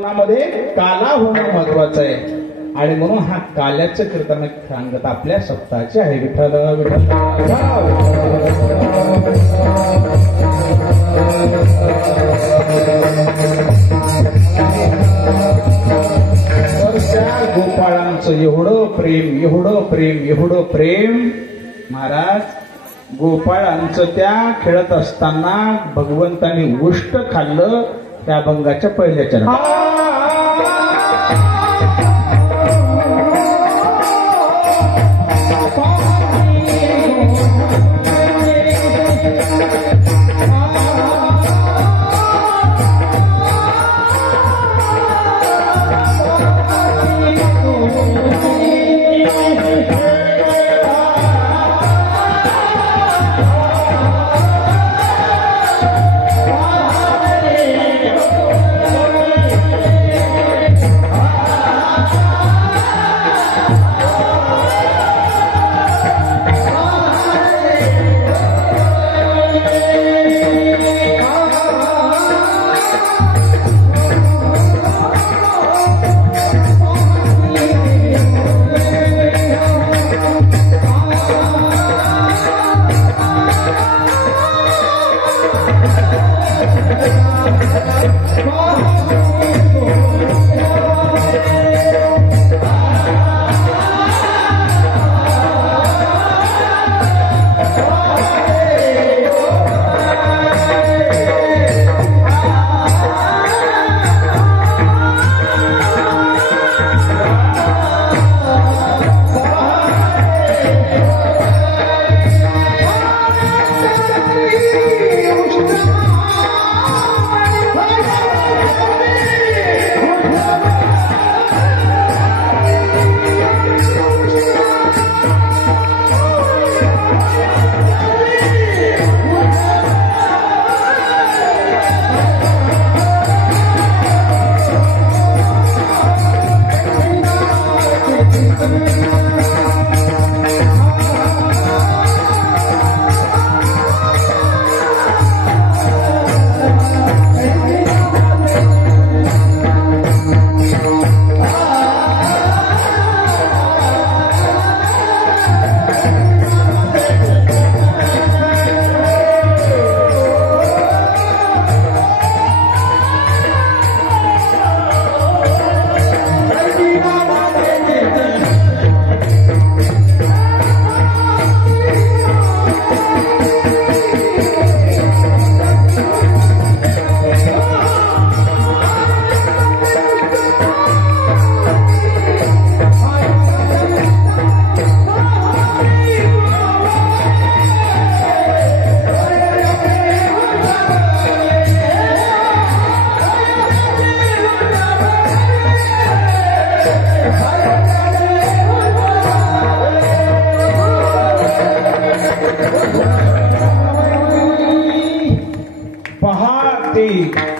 मध्ये काला होणं महत्वाचं आहे आणि म्हणून हा काल्याचं कीर्तन सांगत आपल्या सप्ताहाचे आहे. विठ्ठल विठ्ठल गोपाळांचं एवढं प्रेम एवढं प्रेम एवढं प्रेम. महाराज गोपाळांचं त्या खेळत असताना भगवंतांनी उष्ट खाल्लं त्या अभंगाच्या पहिल्या चरणात.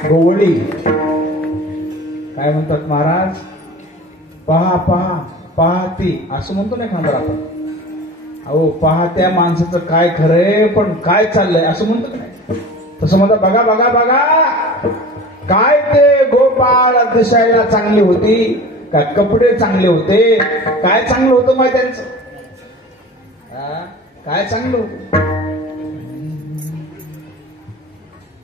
गोवळी काय म्हणतात महाराज, पहा पहा पाहती असं म्हणतो नाही खांदार आपण. अहो पहा त्या माणसाचं काय खरंय पण काय चाललंय असं म्हणतो नाही. तसं म्हणतात बघा बघा बघा काय ते गोपाळ दिसायला चांगली होती का कपडे चांगले होते, काय चांगलं होतं माहिती त्यांचं, काय चांगलं होतं.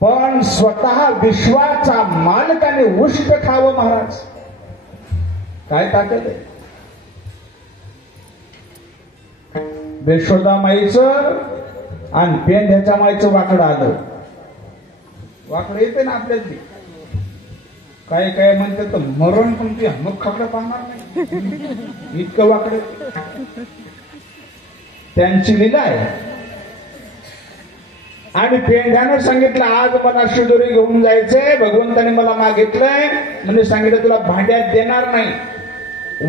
पण स्वतः विश्वाचा मालकाने उष्ट खावं महाराज, काय ताकद आहे. बेशोदा माईचं आणि पेंढ्याच्या माईचं वाकडं आलं. वाकडं येते ना आपल्यातली, काय काय म्हणते तर मरण पण ती मग खाकडं पाहणार नाही इतकं वाकडं. त्यांची लीला आहे. आणि पेंढ्यानं सांगितलं आज मला शिदोरी घेऊन जायचंय, भगवंताने मला मागितलंय म्हणजे सांगितलं तुला भांड्यात देणार नाही,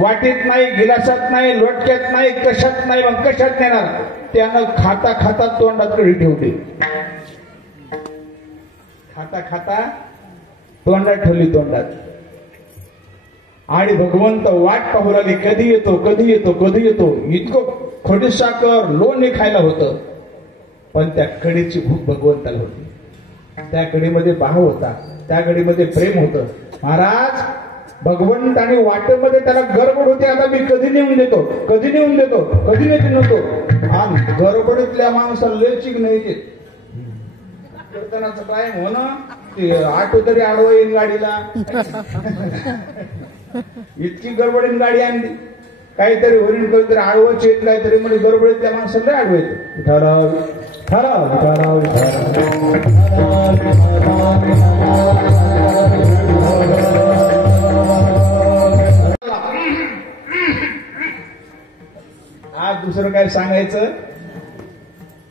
वाटीत नाही, गिलासात नाही, लोटक्यात नाही, कशात नाही, मग कशात देणार. त्यानं खाता खाता तोंडात कडी ठेवली, खाता खाता तोंडात ठेवली तोंडात. आणि भगवंत वाट पाहू लागले कधी येतो कधी येतो कधी येतो. इतकं खोडीसाखर लोणी खायला होतं पण त्या कडीची भूक भगवंताला होती. त्या कडीमध्ये भाव होता, त्या कडीमध्ये प्रेम होतं. महाराज भगवंताने वाटेमध्ये त्याला गडबड होती, आता मी कधी नेऊन देतो, कधी नेऊन देतो, कधी नेते नव्हतो. आणि गडबडीतल्या माणसाला लय चिक नाही येत. कीर्तनाचं काय म्हणा ते आठो तरी आडवं येईन गाडीला. इतकी गडबडीन गाडी आणली, काहीतरी हरिण कधीतरी आडवंच येत, काहीतरी म्हणजे गडबडीत त्या माणसाला आडवं येत. ठराव ठराव ठराव आज दुसरं काय सांगायचं,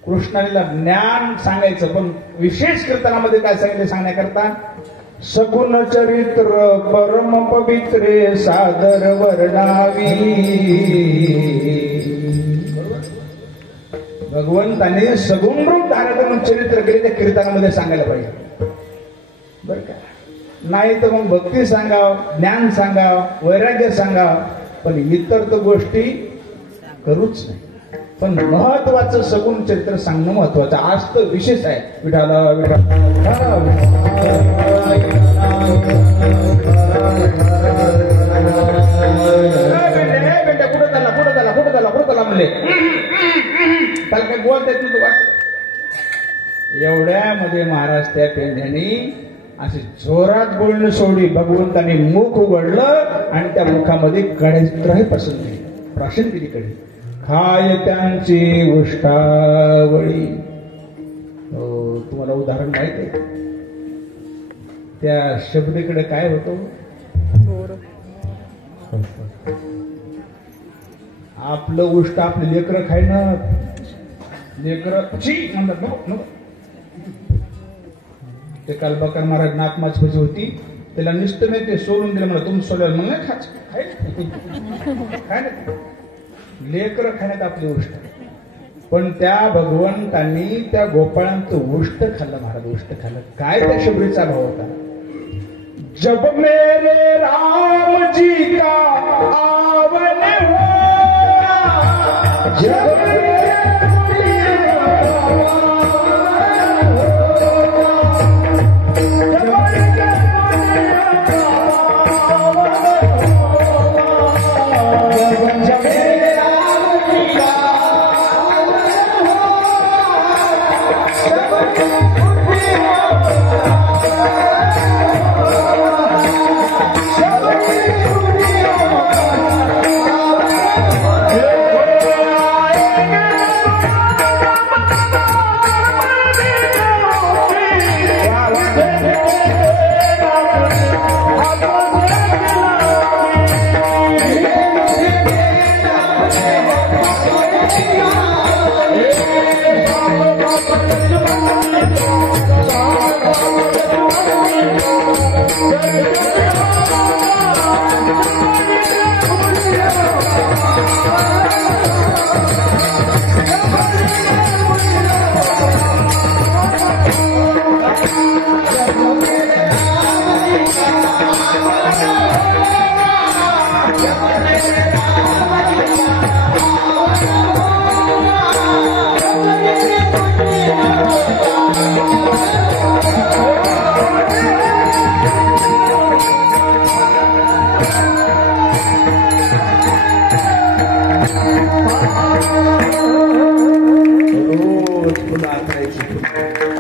कृष्णाला ज्ञान सांगायचं. पण विशेष कीर्तनामध्ये काय सांगितलं सांगण्याकरता, सगुण चरित्र परम पवित्रे सादर वर्णावी. भगवंताने सगुण रूप धारण करून चरित्र केले त्या कीर्तनामध्ये सांगायला पाहिजे बर का. नाही तर मग भक्ती सांगाव, ज्ञान सांगाव, वैराग्य सांगाव, पण इतर तर गोष्टी करूच नाही. पण महत्वाचं सगुण चरित्र सांगणं महत्वाचं. आज तर विशेष आहे. विठाला बेटा कुठं झाला कुठं झाला कुठं झाला कुठं झाला म्हणले, त्याला काय बोलता येत नव्हतं वाटत. एवढ्यामध्ये महाराज त्या पेंढ्यानी असे जोरात बोलणं सोडली. भगवंताने मुख उघडलं आणि त्या मुखामध्ये कढई पसंत केली, प्राशन केली कढी. खाय त्यांची उष्टावळी. तुम्हाला उदाहरण माहित आहे, त्या शब्देकडे काय होतं, आपलं उष्ट आपले लेकरं खायनं, लेकरं म्हणतात नको नको. ते काल बकर महाराज नागमाच पशी होती, त्याला निष्ठ नाही ते सोडून दिलं. मला तुम्ही सोडलं मग नाही खायचं, काय नाही लेकर खाण्यात आपली उष्ट. पण त्या भगवंतांनी त्या गोपाळांचं उष्ट खाल्लं महाराज, उष्ट खाल्लं. काय त्या शबरीचा भाव होता, जब मेरे राम जी का आवन हो, जब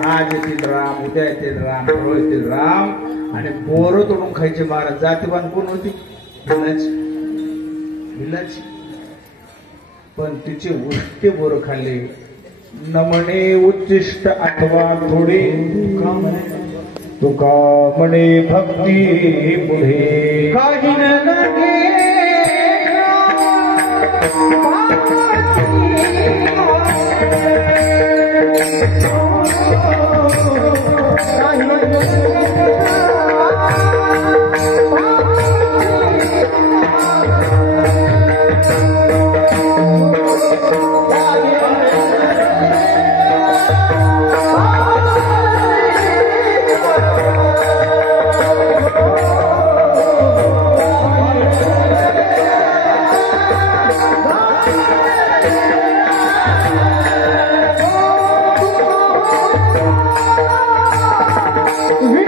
आज येतील राम, उद्या येतील राम, परवा येतील राम. आणि बोरं तोडून खायचे महाराज. जातीवान कोण होती, भिलाची. पण तिचे उष्टे बोरं खाल्ले. नमणे उच्चिष्ट अथवा थोडे, तुका म्हणे भक्ती पुढे काही नगे. We